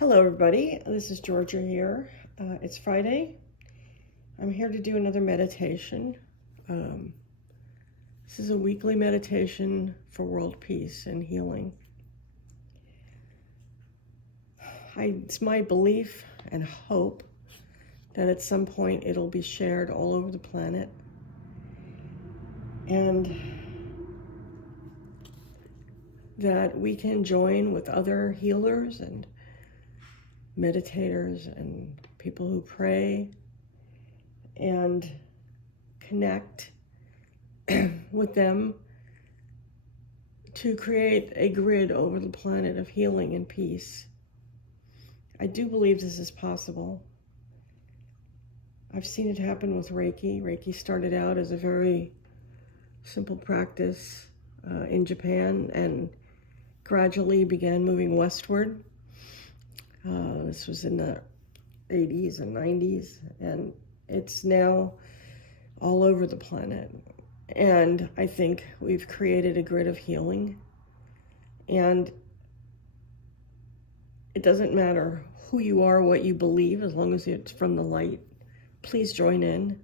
Hello everybody, this is Georgia here. It's Friday. I'm here to do another meditation. This is a weekly meditation for world peace and healing. It's my belief and hope that at some point it'll be shared all over the planet. And that we can join with other healers and meditators and people who pray and connect with them to create a grid over the planet of healing and peace. I do believe this is possible. I've seen it happen with Reiki. Reiki started out as a very simple practice in Japan and gradually began moving westward. This was in the 80s and 90s, and it's now all over the planet. And I think we've created a grid of healing. And it doesn't matter who you are, what you believe, as long as it's from the light. Please join in.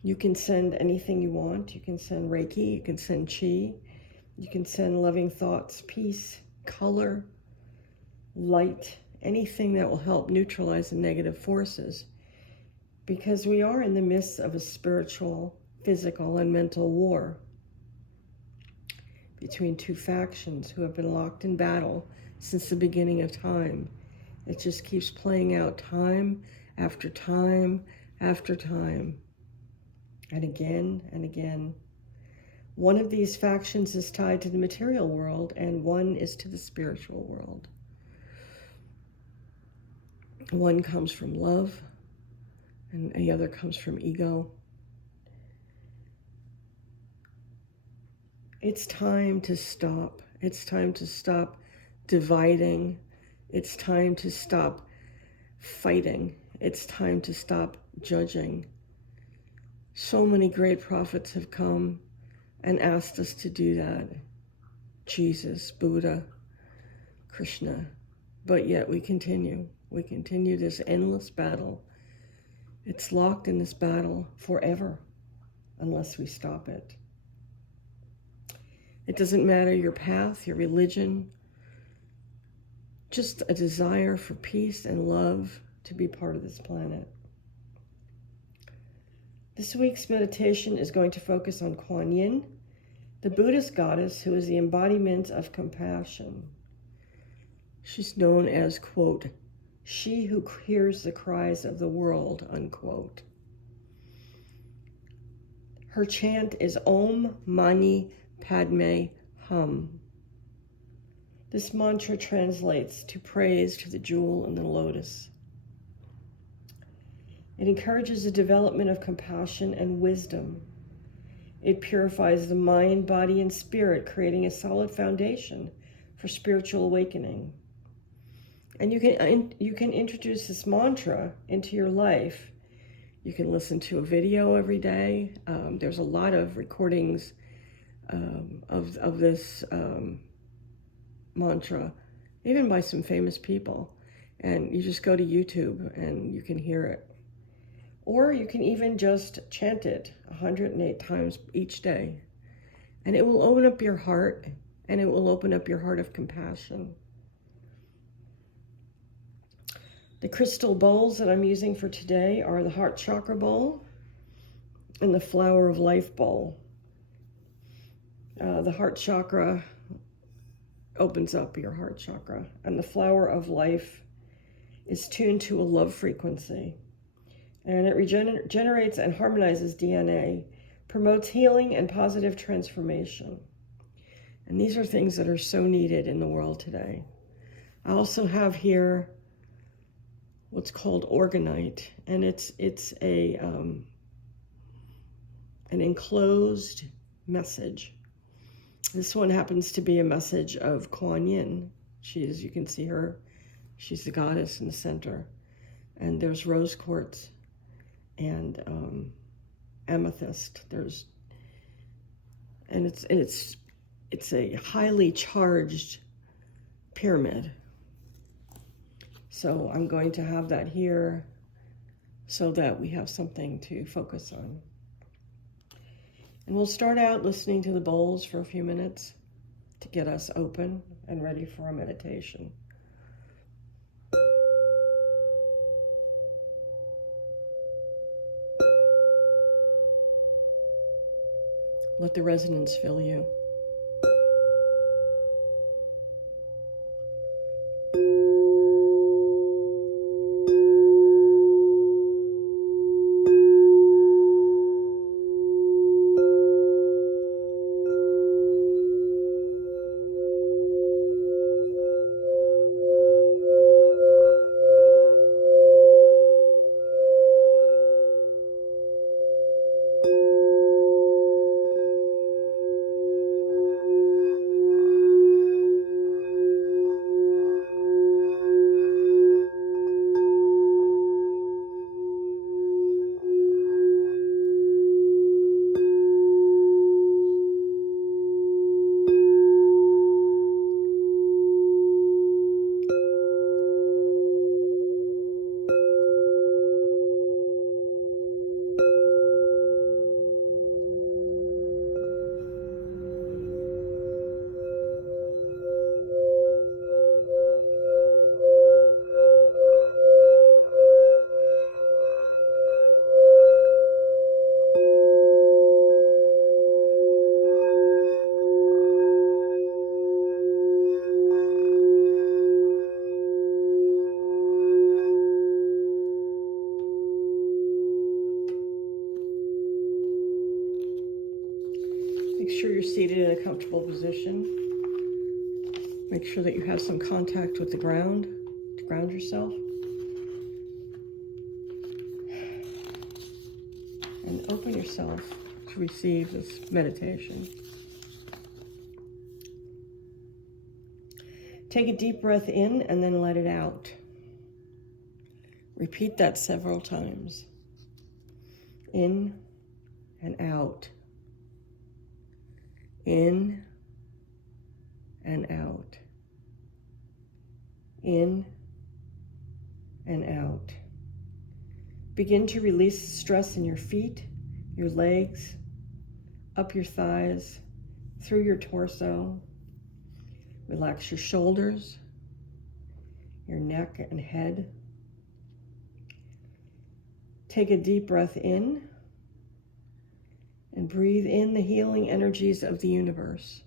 You can send anything you want. You can send Reiki, you can send Qi, you can send loving thoughts, peace, color, light, anything that will help neutralize the negative forces, because we are in the midst of a spiritual, physical, and mental war between two factions who have been locked in battle since the beginning of time. It just keeps playing out time after time after time, and again and again. One of these factions is tied to the material world, and one is to the spiritual world. One comes from love, and the other comes from ego. It's time to stop. It's time to stop dividing. It's time to stop fighting. It's time to stop judging. So many great prophets have come and asked us to do that. Jesus, Buddha, Krishna. But yet we continue. We continue this endless battle. It's locked in this battle forever unless we stop it. It doesn't matter your path, your religion, just a desire for peace and love to be part of this planet. This week's meditation is going to focus on Kuan Yin, the Buddhist goddess who is the embodiment of compassion. She's known as, quote, she who hears the cries of the world, unquote. Her chant is Om Mani Padme Hum. This mantra translates to praise to the jewel in the lotus. It encourages the development of compassion and wisdom. It purifies the mind, body, and spirit, creating a solid foundation for spiritual awakening. And you can introduce this mantra into your life. You can listen to a video every day. There's a lot of recordings of this mantra, even by some famous people. And you just go to YouTube and you can hear it. Or you can even just chant it 108 times each day. And it will open up your heart, and it will open up your heart of compassion. The crystal bowls that I'm using for today are the heart chakra bowl and the flower of life bowl. The heart chakra opens up your heart chakra, and the flower of life is tuned to a love frequency. And it regenerates and harmonizes DNA, promotes healing and positive transformation. And these are things that are so needed in the world today. I also have here what's called Organite, and it's an enclosed message. This one happens to be a message of Kuan Yin. You can see her, she's the goddess in the center. And there's rose quartz and amethyst. It's a highly charged pyramid. So I'm going to have that here so that we have something to focus on. And we'll start out listening to the bowls for a few minutes to get us open and ready for a meditation. Let the resonance fill you. Make sure you're seated in a comfortable position. Make sure that you have some contact with the ground to ground yourself. And open yourself to receive this meditation. Take a deep breath in and then let it out. Repeat that several times. In and out. In and out. In and out. Begin to release stress in your feet, your legs, up your thighs, through your torso. Relax your shoulders, your neck and head. Take a deep breath in and breathe in the healing energies of the universe.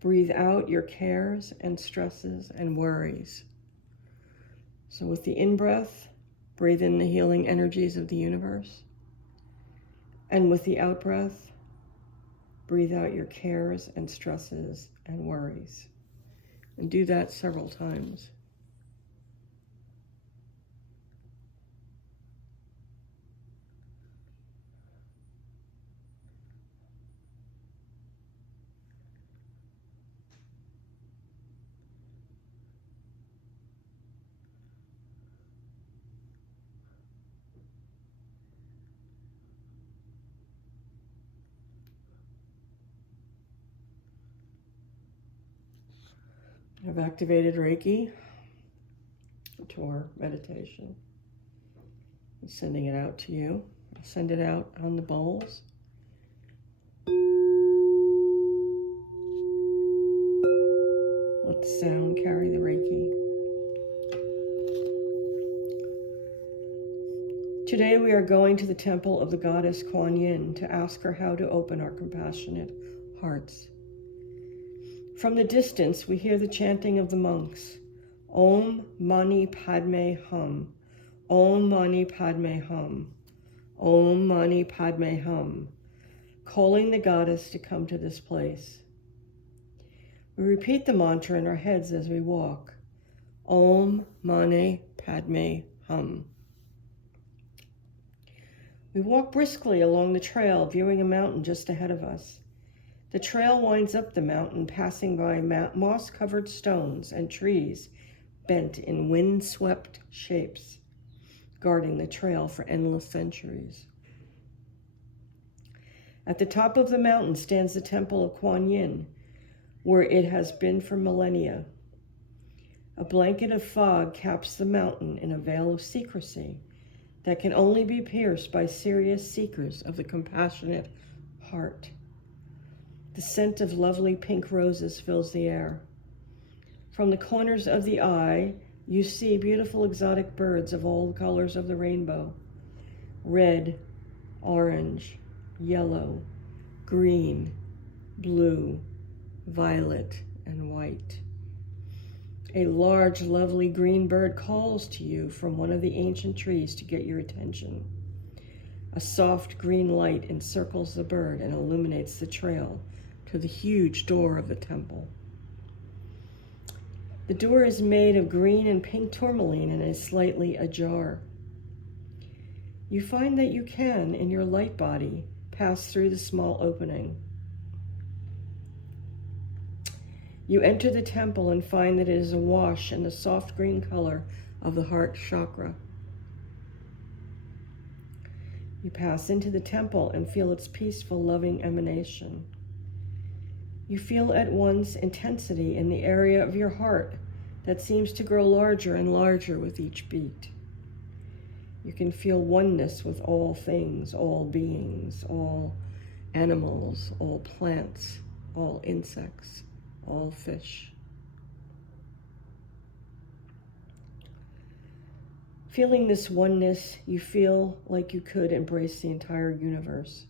Breathe out your cares and stresses and worries. So with the in-breath, breathe in the healing energies of the universe. And with the out-breath, breathe out your cares and stresses and worries. And do that several times. I've activated Reiki to our meditation. I'm sending it out to you. I'll send it out on the bowls. Let the sound carry the Reiki. Today we are going to the temple of the goddess Kuan Yin to ask her how to open our compassionate hearts. From the distance, we hear the chanting of the monks. Om Mani Padme Hum. Om Mani Padme Hum. Om Mani Padme Hum. Calling the goddess to come to this place. We repeat the mantra in our heads as we walk. Om Mani Padme Hum. We walk briskly along the trail, viewing a mountain just ahead of us. The trail winds up the mountain, passing by moss-covered stones and trees bent in wind-swept shapes, guarding the trail for endless centuries. At the top of the mountain stands the temple of Kuan Yin, where it has been for millennia. A blanket of fog caps the mountain in a veil of secrecy that can only be pierced by serious seekers of the compassionate heart. The scent of lovely pink roses fills the air. From the corners of the eye, you see beautiful exotic birds of all the colors of the rainbow: red, orange, yellow, green, blue, violet, and white. A large, lovely green bird calls to you from one of the ancient trees to get your attention. A soft green light encircles the bird and illuminates the trail to the huge door of the temple. The door is made of green and pink tourmaline and is slightly ajar. You find that you can, in your light body, pass through the small opening. You enter the temple and find that it is awash in the soft green color of the heart chakra. You pass into the temple and feel its peaceful, loving emanation. You feel at once intensity in the area of your heart that seems to grow larger and larger with each beat. You can feel oneness with all things, all beings, all animals, all plants, all insects, all fish. Feeling this oneness, you feel like you could embrace the entire universe.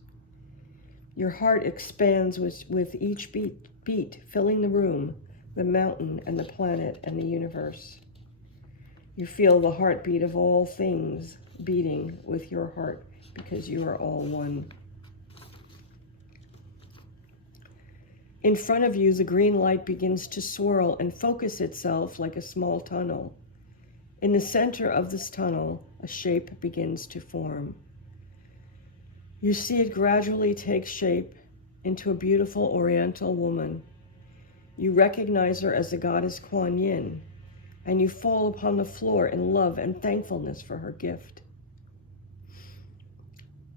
Your heart expands with each beat, filling the room, the mountain, and the planet, and the universe. You feel the heartbeat of all things beating with your heart because you are all one. In front of you, the green light begins to swirl and focus itself like a small tunnel. In the center of this tunnel, a shape begins to form. You see it gradually take shape into a beautiful Oriental woman. You recognize her as the goddess Kuan Yin, and you fall upon the floor in love and thankfulness for her gift.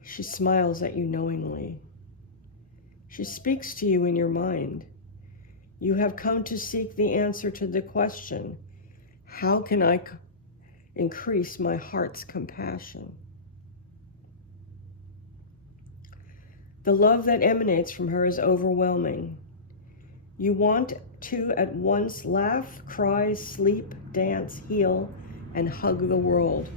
She smiles at you knowingly. She speaks to you in your mind. You have come to seek the answer to the question, how can I increase my heart's compassion? The love that emanates from her is overwhelming. You want to at once laugh, cry, sleep, dance, heal, and hug the world.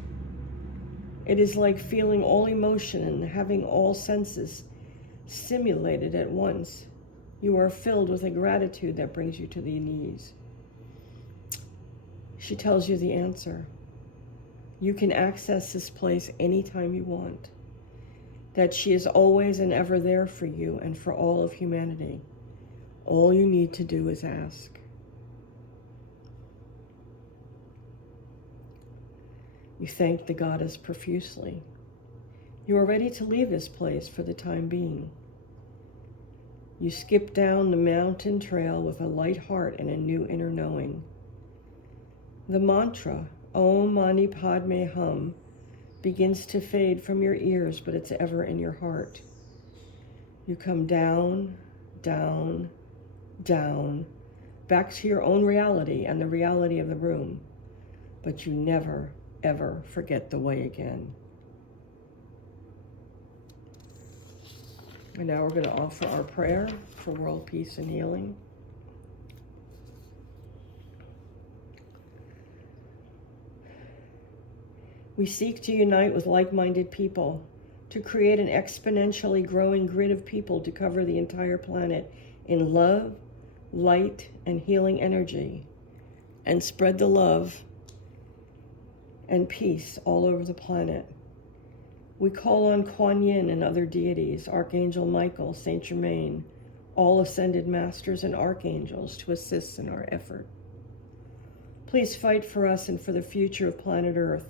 It is like feeling all emotion and having all senses stimulated at once. You are filled with a gratitude that brings you to the knees. She tells you the answer. You can access this place anytime you want. That she is always and ever there for you and for all of humanity. All you need to do is ask. You thank the goddess profusely. You are ready to leave this place for the time being. You skip down the mountain trail with a light heart and a new inner knowing. The mantra, Om Mani Padme Hum, begins to fade from your ears, but it's ever in your heart. You come down, down, down, back to your own reality and the reality of the room, but you never, ever forget the way again. And now we're going to offer our prayer for world peace and healing. We seek to unite with like-minded people to create an exponentially growing grid of people to cover the entire planet in love, light, and healing energy, and spread the love and peace all over the planet. We call on Kuan Yin and other deities, Archangel Michael, Saint Germain, all ascended masters and archangels to assist in our effort. Please fight for us and for the future of planet Earth.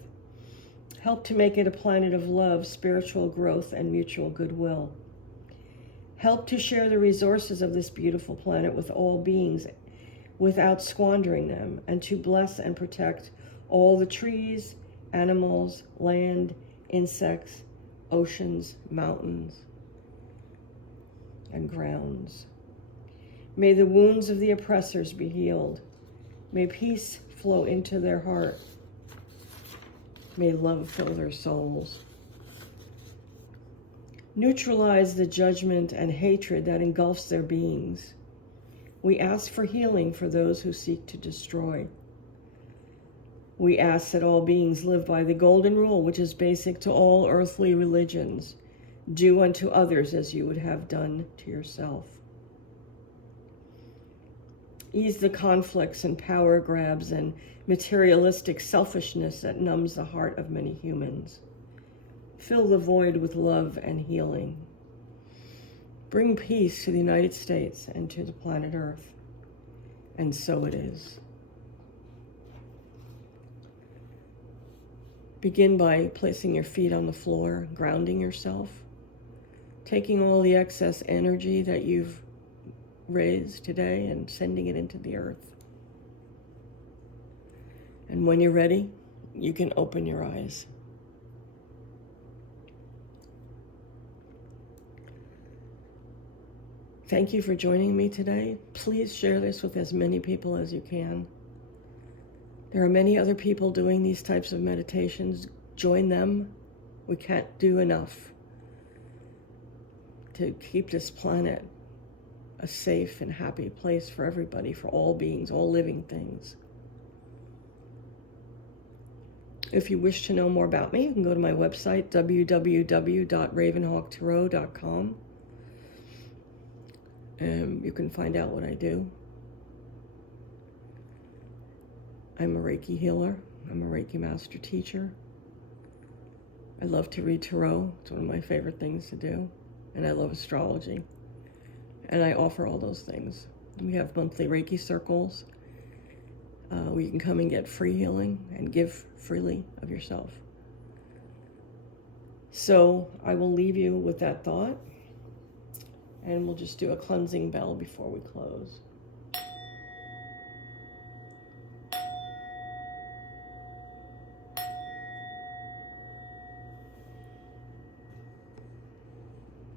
Help to make it a planet of love, spiritual growth, and mutual goodwill. Help to share the resources of this beautiful planet with all beings without squandering them, and to bless and protect all the trees, animals, land, insects, oceans, mountains, and grounds. May the wounds of the oppressors be healed. May peace flow into their heart. May love fill their souls. Neutralize the judgment and hatred that engulfs their beings. We ask for healing for those who seek to destroy. We ask that all beings live by the golden rule, which is basic to all earthly religions. Do unto others as you would have done to yourself. Ease the conflicts and power grabs and materialistic selfishness that numbs the heart of many humans. Fill the void with love and healing. Bring peace to the United States and to the planet Earth. And so it is. Begin by placing your feet on the floor, grounding yourself, taking all the excess energy that you've raised today and sending it into the earth. And when you're ready, you can open your eyes. Thank you for joining me today. Please share this with as many people as you can. There are many other people doing these types of meditations. Join them. We can't do enough to keep this planet a safe and happy place for everybody, for all beings, all living things. If you wish to know more about me, you can go to my website, www.ravenhawktarot.com. You can find out what I do. I'm a Reiki healer. I'm a Reiki master teacher. I love to read tarot. It's one of my favorite things to do. And I love astrology. And I offer all those things. We have monthly Reiki circles where you can come and get free healing and give freely of yourself. So I will leave you with that thought. And we'll just do a cleansing bell before we close.